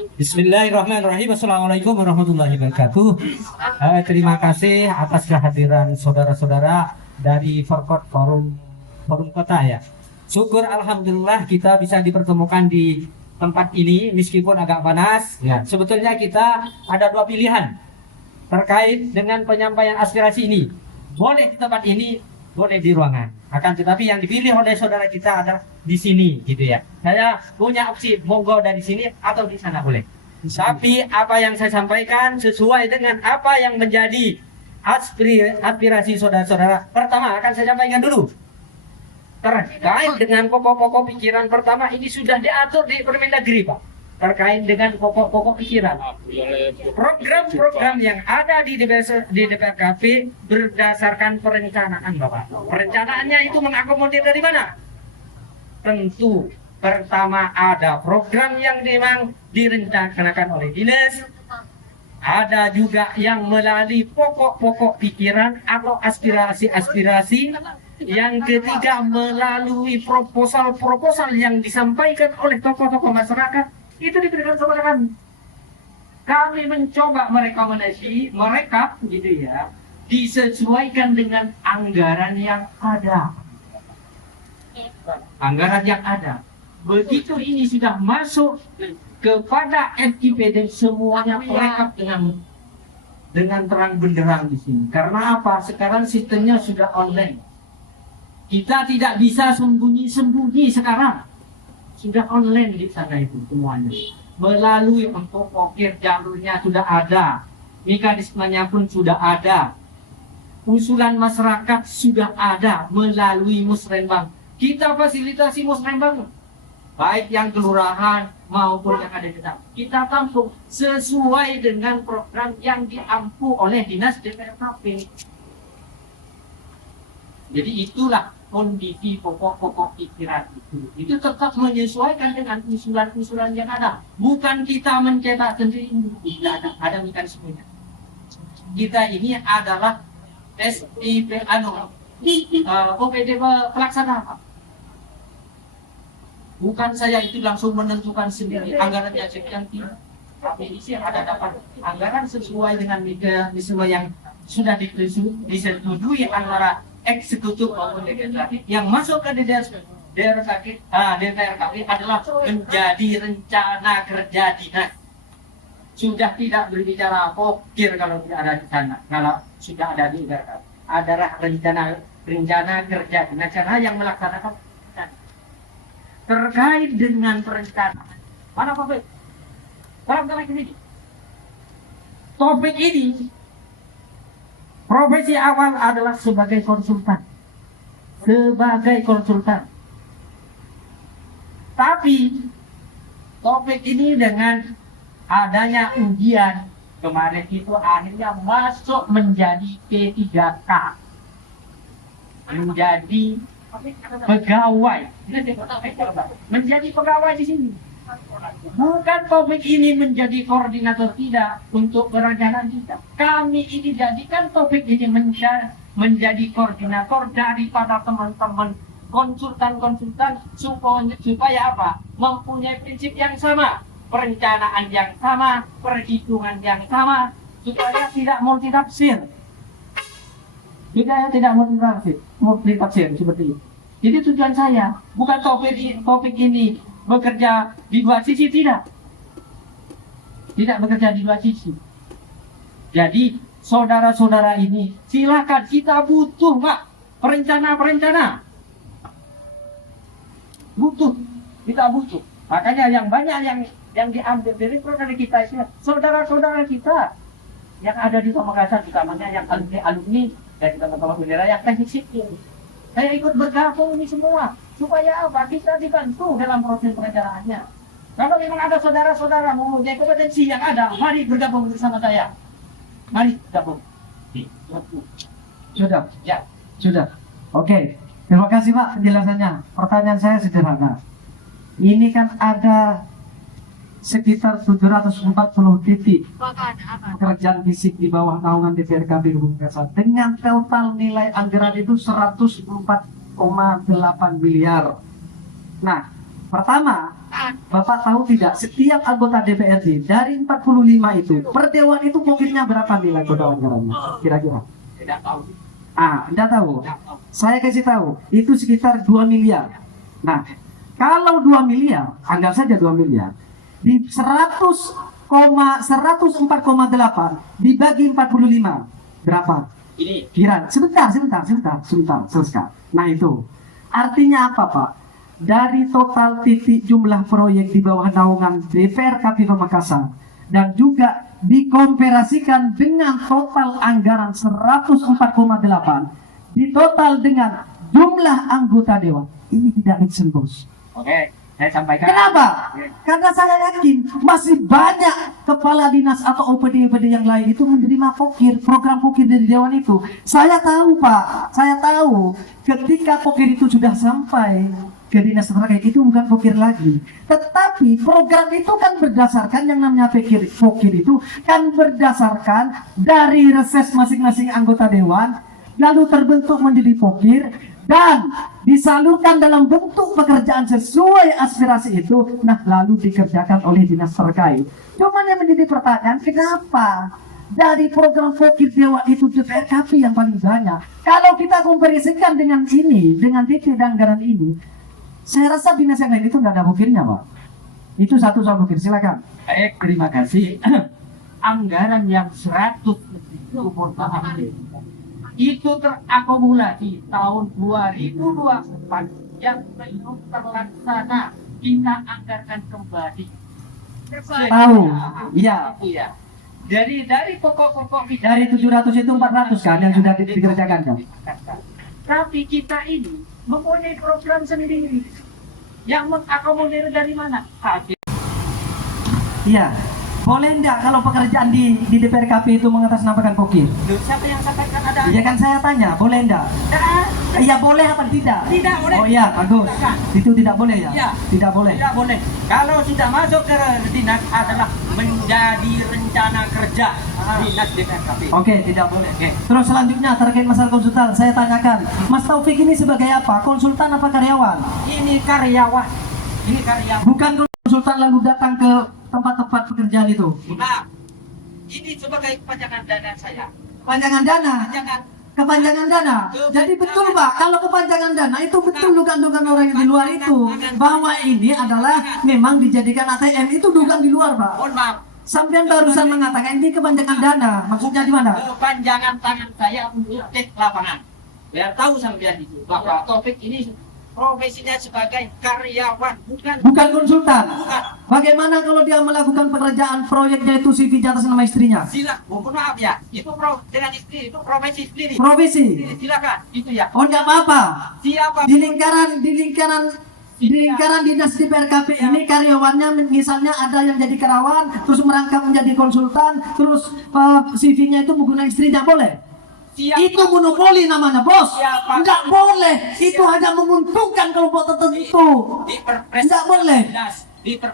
Bismillahirrahmanirrahim. Assalamualaikum warahmatullahi wabarakatuh. Terima kasih atas kehadiran saudara-saudara dari Forkot Forum Kota ya. Syukur alhamdulillah kita bisa dipertemukan di tempat ini meskipun agak panas. Ya. Sebetulnya kita ada dua pilihan terkait dengan penyampaian aspirasi ini. Boleh di tempat ini, boleh di ruangan. Akan tetapi yang dipilih oleh saudara kita adalah di sini gitu ya. Saya punya opsi monggo dari sini atau di sana boleh. Tapi apa yang saya sampaikan sesuai dengan apa yang menjadi aspirasi saudara-saudara. Pertama akan saya sampaikan dulu terkait dengan pokok-pokok pikiran. Pertama ini sudah diatur di Permendagri Pak, terkait dengan pokok-pokok pikiran. Program-program yang ada di DPRKP berdasarkan perencanaan Bapak. Perencanaannya itu mengakomodir dari mana? Tentu pertama ada program yang memang direncanakan oleh dinas, ada juga yang melalui pokok-pokok pikiran atau aspirasi-aspirasi. Yang ketiga melalui proposal-proposal yang disampaikan oleh tokoh-tokoh masyarakat itu diberikan kepada kami. Kami mencoba merekomendasi mereka gitu ya, disesuaikan dengan anggaran yang ada. Anggaran yang ada. Begitu ini sudah masuk kepada FIPD semuanya lengkap dengan terang benderang di sini. Karena apa? Sekarang sistemnya sudah online. Kita tidak bisa sembunyi-sembunyi sekarang. Sudah online di sana itu semuanya. Melalui untuk pokir jalurnya sudah ada. Mekanismenya pun sudah ada. Usulan masyarakat sudah ada melalui Musrembang. Kita fasilitasi Musrembang. Baik yang kelurahan maupun yang ada di desa. Kita tampung sesuai dengan program yang diampu oleh Dinas DPRKP. Jadi itulah kondisi pokok-pokok pikiran itu tetap menyesuaikan dengan usulan-usulan yang ada. Bukan kita mencetak sendiri, tidak ada mekanismenya. Kita ini adalah SIP OPD pelaksana. Bukan saya itu langsung menentukan sendiri anggarannya sekian tidak. Tapi ini ada dapat anggaran sesuai dengan mekanisme yang sudah disetujui antara eksekutif maupun legislatif. Yang masuk ke DPRKP adalah menjadi rencana kerja dinas. Sudah tidak berbicara pokir kalau tidak ada di sana. Kalau sudah ada di DPRKP adalah rencana kerja dinas, karena yang melaksanakan terkait dengan perencanaan. Mana topik? Topik ini profesi awal adalah sebagai konsultan. Tapi topik ini dengan adanya ujian kemarin itu akhirnya masuk menjadi P3K. Menjadi pegawai di sini. Bukan topik ini menjadi koordinator tidak untuk perencanaan kita. Kami ini jadikan topik ini menjadi koordinator daripada teman-teman konsultan supaya apa? Mempunyai prinsip yang sama, perencanaan yang sama, perhitungan yang sama, supaya tidak multitafsir. Tidak multitafsir seperti itu. Jadi tujuan saya bukan topik ini bekerja di dua sisi, tidak bekerja di dua sisi. Jadi saudara-saudara ini silakan, kita butuh Pak perencana kita butuh. Makanya yang banyak yang diambil dari program kita itu saudara-saudara kita yang ada di Pamekasan, utamanya yang alumni dari teman-teman bendera yang teknik sipil. Saya ikut bergabung ini semua supaya apa? Kita dibantu dalam proses perencanaannya. Kalau memang ada saudara-saudara mempunyai kompetensi yang ada, mari bergabung bersama saya. Mari gabung. Sudah. Oke. Terima kasih Pak penjelasannya. Pertanyaan saya sederhana. Ini kan ada sekitar 740 titik pekerjaan fisik di bawah naungan DPRKP Pamekasan dengan total nilai anggaran itu 104,8 miliar. Nah, pertama Bapak tahu tidak, setiap anggota DPRD dari 45 itu, per dewan itu pokoknya berapa nilai total anggarannya? Kira-kira? Tidak tahu. Tidak tahu. Saya kasih tahu, itu sekitar 2 miliar. Nah, kalau 2 miliar, anggap saja 2 miliar, di 104,8 dibagi 45, berapa? Ini Kira, sebentar, selesai. Nah itu, artinya apa Pak? Dari total titik jumlah proyek di bawah naungan DPR KP Pamekasan dan juga dikomparasikan dengan total anggaran 104,8 di total dengan jumlah anggota dewan, ini tidak make sense, bos. oke, saya sampaikan. Kenapa? Karena saya yakin masih banyak kepala dinas atau OPD-OPD yang lain itu menerima pokir, program pokir dari dewan itu. Saya tahu Pak, saya tahu ketika pokir itu sudah sampai ke dinas terkait itu bukan pokir lagi. Tetapi program itu kan berdasarkan yang namanya pokir itu kan berdasarkan dari reses masing-masing anggota dewan, lalu terbentuk menjadi pokir dan disalurkan dalam bentuk pekerjaan sesuai aspirasi itu, nah lalu dikerjakan oleh dinas terkait. Cuman yang menjadi pertanyaan, kenapa dari program pokir dewan itu DPRKP yang paling banyak? Kalau kita komparisikan dengan ini, dengan titik anggaran ini, saya rasa dinas yang lain itu nggak ada pokirnya, Pak. Itu satu soal pokir, silakan. Baik, terima kasih. Anggaran yang 100 lebih itu terakumulasi tahun 2024 yang belum terlaksana, kita anggarkan kembali. Tahu, iya. Iya. Dari pokok-pokok Dari 700 itu 400 kan yang sudah dikerjakan kan? Tapi kita ini mempunyai program sendiri yang mengakomodir dari mana? Hasil. Iya. Boleh enggak kalau pekerjaan di DPRKP itu mengatasnamakan pokir? Siapa yang sampaikan ada? Iya kan saya tanya, boleh enggak? Iya boleh apa tidak? Tidak boleh. Oh iya, bagus. Itu tidak boleh ya? Ya. Tidak boleh. Tidak boleh. Kalau sudah masuk ke dinas adalah menjadi rencana kerja dinas DPRKP. Oke, tidak boleh. Terus selanjutnya terkait masalah konsultan, saya tanyakan, Mas Taufik ini sebagai apa? Konsultan apa karyawan? Ini karyawan. Ini karyawan. Bukan konsultan lalu datang ke tempat-tempat pekerjaan itu. Nah, ini sebagai kepanjangan dana saya. Kepanjangan dana. Kepanjangan dana. Jadi betul Pak, kalau kepanjangan dana itu betul dugaan-dugaan orang yang di luar itu bahwa ini adalah memang dijadikan ATM, itu dugaan di luar Pak. Mohon maaf. Sampean barusan mengatakan ini kepanjangan dana, maksudnya di mana? Kepanjangan tangan saya untuk cek lapangan. Biar tahu sampean itu bahwa Taufik ini profesinya sebagai karyawan, bukan konsultan. Bukan. Bagaimana kalau dia melakukan pekerjaan proyeknya itu CV atas nama istrinya? Mohon maaf ya, itu dengan istri itu profesi sendiri. Profesi. Silakan, itu ya. Oh enggak apa-apa. Siapa? Di lingkaran dinas di PRKP ini karyawannya misalnya ada yang jadi karyawan, terus merangkap menjadi konsultan, terus CV-nya itu menggunakan istrinya, boleh? Itu monopoli namanya, bos. Enggak boleh. Itu hanya menguntungkan kelompok tertentu. Enggak boleh.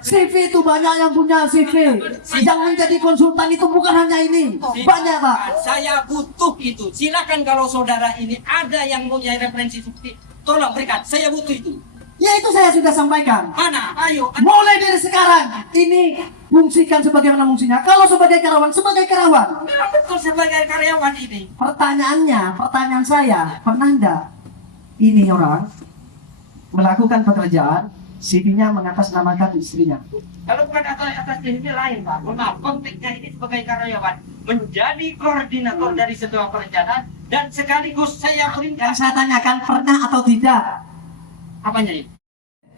CV itu banyak yang punya CV. Yang menjadi konsultan itu bukan hanya ini. Banyak, Pak. Saya butuh itu. Silakan kalau saudara ini ada yang punya referensi seperti, tolong berikan. Saya butuh itu. Ya itu saya sudah sampaikan. Mana? Ayo. Mulai dari sekarang. Ini fungsikan sebagaimana fungsinya. Kalau sebagai karyawan, Memang betul sebagai karyawan ini. Pertanyaan saya, pernah enggak ini orang melakukan pekerjaan, CV-nya mengatasnamakan istrinya? Kalau bukan atas CV lain, Pak. Maaf, konteksnya ini sebagai karyawan menjadi koordinator dari sebuah perencanaan dan sekaligus saya perintah. Yang saya tanyakan pernah atau tidak? Apanya ini?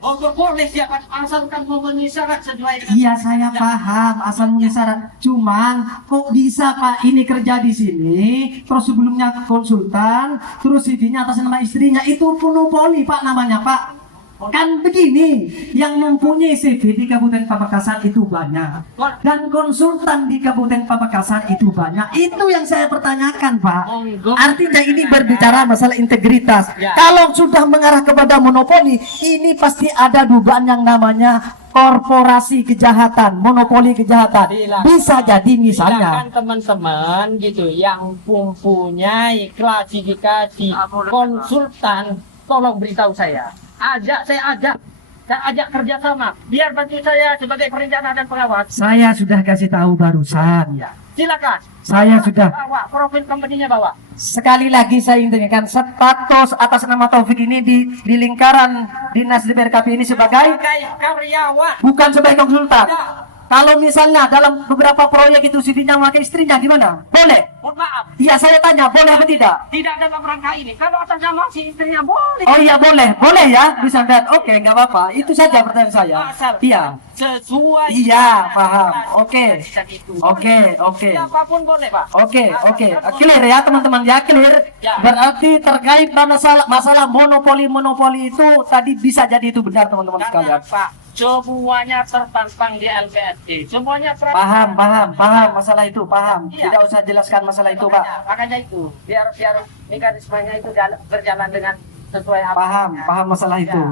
Oh, boleh siapa asalkan memenuhi syarat sesuai dengan. Iya saya paham asal memenuhi syarat. Cuman kok bisa Pak ini kerja di sini, terus sebelumnya konsultan, terus CV-nya atas nama istrinya, itu monopoli Pak namanya Pak. Kan begini, yang mempunyai CV di Kabupaten Pamekasan itu banyak, dan konsultan di Kabupaten Pamekasan itu banyak. Itu yang saya pertanyakan Pak. Artinya ini berbicara masalah integritas. Kalau sudah mengarah kepada monopoli, ini pasti ada dugaan yang namanya korporasi kejahatan, monopoli kejahatan. Bisa jadi misalnya Teman-teman gitu yang mempunyai klasifikasi konsultan, tolong beritahu saya ajak saya ajak kerjasama, biar bantu saya sebagai perencana dan pengawas. Saya sudah kasih tahu barusan. Ya, silakan. Saya sudah. Bawa profil company-nya bawa. Sekali lagi saya ingatkan, status atas nama Taufik ini di lingkaran dinas DPRKP ini sebagai karyawan, bukan sebagai konsultan. Tidak. Kalau misalnya dalam beberapa proyek itu CV-nya memakai istrinya gimana? Boleh? Mohon maaf, Iya, saya tanya, boleh apa tidak? tidak dalam rangka ini. Kalau atas nama si istrinya boleh. Oh iya, boleh. Boleh ya, bisa dan oke, nggak apa-apa. Itu saja pertanyaan saya. Asal Iya. sesuai. Iya, paham. Oke. Oke. Siapapun boleh, Pak. Oke. Clear ya teman-teman ya, clear. Ya. Berarti terkait masalah monopoli itu tadi bisa jadi itu benar teman-teman sekalian. Karena Pak, semuanya terpampang di LPSD. Semuanya Paham masalah itu, paham. Iya. Tidak usah jelaskan masalah itu, Pak. Makanya itu, biar mekanismenya itu berjalan dengan sesuai apa. Paham masalah itu.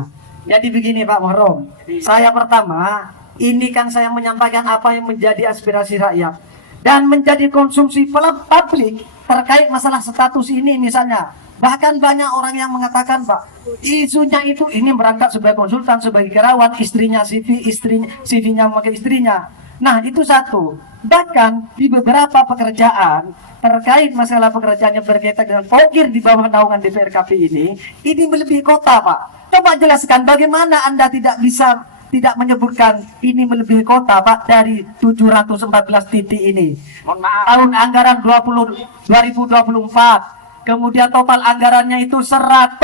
Jadi begini Pak Muharram, saya pertama, ini kan saya menyampaikan apa yang menjadi aspirasi rakyat dan menjadi konsumsi publik terkait masalah status ini misalnya. Bahkan banyak orang yang mengatakan Pak, isunya itu ini berangkat sebagai konsultan, sebagai karyawan, istrinya CV-nya memakai istrinya. Nah itu satu. Bahkan di beberapa pekerjaan terkait masalah pekerjaan yang berkaitan dengan pokir di bawah naungan DPRKP ini melebihi kota Pak. Coba jelaskan bagaimana Anda tidak menyebutkan ini melebihi kota Pak dari 714 titik ini. Mohon maaf. Tahun anggaran 2024. Kemudian total anggarannya itu 104,8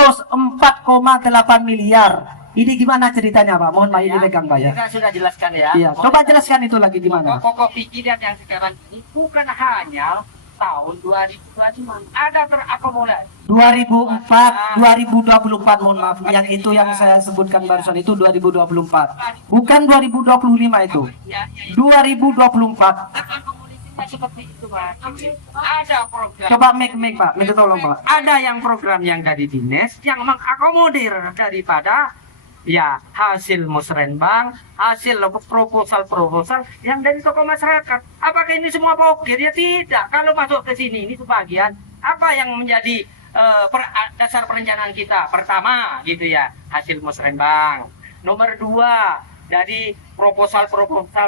miliar. Ini gimana ceritanya Pak? Mohon maaf ini pegang Pak ya. Kita sudah jelaskan ya. Iya, coba jelaskan itu lagi gimana. Pokok pikiran yang sekarang ini bukan hanya tahun 2025. Ada terakomodir. 2004, 2024 mohon maaf. Yang itu yang saya sebutkan barusan itu 2024. Bukan 2025 itu. 2024. Seperti itu Pak. Ada program. Coba make Pak, minta tolong Pak. Ada yang program yang dari dinas yang mengakomodir daripada ya hasil musrenbang, hasil proposal yang dari tokoh masyarakat. Apakah ini semua pokir? Ya tidak. Kalau masuk ke sini ini sebagian apa yang menjadi dasar perencanaan kita? Pertama gitu ya, hasil musrenbang. Nomor 2 dari proposal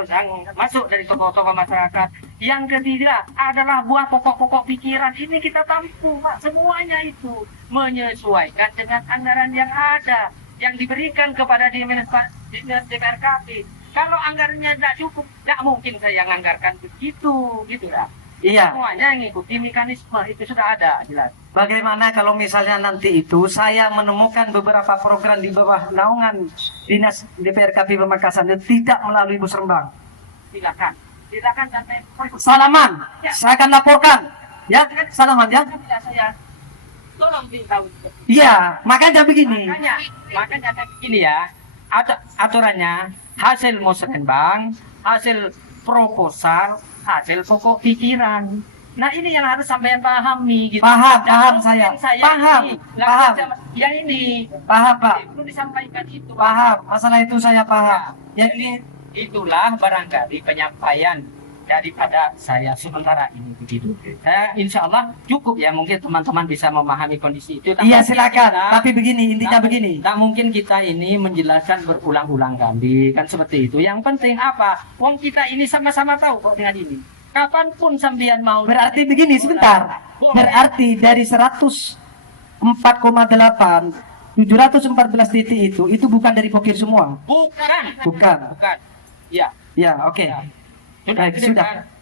yang masuk dari tokoh-tokoh masyarakat. Yang ketiga adalah buah pokok-pokok pikiran. Ini kita tampung Pak. Semuanya itu menyesuaikan dengan anggaran yang ada, yang diberikan kepada dinas DPRKP. Kalau anggarannya tidak cukup, tidak mungkin saya menganggarkan begitu, gitu ya. Iya. Semuanya mengikuti mekanisme itu sudah ada jelas. Bagaimana kalau misalnya nanti itu saya menemukan beberapa program di bawah naungan dinas DPRKP Pamekasan yang tidak melalui musrenbang? Silakan sampai Salaman, ya. saya akan laporkan. Ya, salaman ya. Saya tolong beritahu. Iya, makanya begini. Makanya begini ya. Aturannya hasil musrenbang, hasil proposal, hasil pokok pikiran. Nah ini yang harus sampai pahami gitu. Paham saya. Paham. Yang ini Paham Pak. perlu disampaikan itu. Paham. Masalah itu saya paham. Jadi itulah barangkali penyampaian daripada saya sementara ini begitu. Insya Allah cukup ya, mungkin teman-teman bisa memahami kondisi itu. Iya silakan. Tapi begini, intinya begini. Tak mungkin kita ini menjelaskan berulang-ulang kali kan seperti itu. Yang penting apa? Wong kita ini sama-sama tahu kok dengan ini. Kapanpun sambian mau. Berarti begini sebentar. Berarti dari 104,8 714 titik itu bukan dari pokir semua. Bukan. Ya. Ya, oke. Ya. Baik,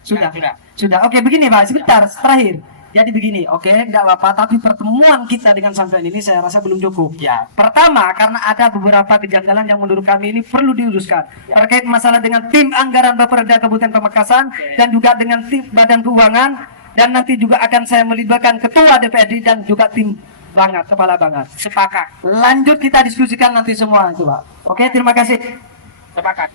sudah. Oke, begini Pak, sebentar, terakhir. Jadi begini, oke, enggak apa-apa, tapi pertemuan kita dengan sampean ini saya rasa belum cukup. Ya. Pertama, karena ada beberapa kejanggalan yang menurut kami ini perlu diluruskan. Terkait masalah dengan tim anggaran Bapeda Kabupaten Pamekasan dan juga dengan tim Badan Keuangan, dan nanti juga akan saya melibatkan Ketua DPRD dan juga tim Kepala Bangat. Sepakat. Lanjut kita diskusikan nanti semua itu Pak. Oke, terima kasih. Sepakat.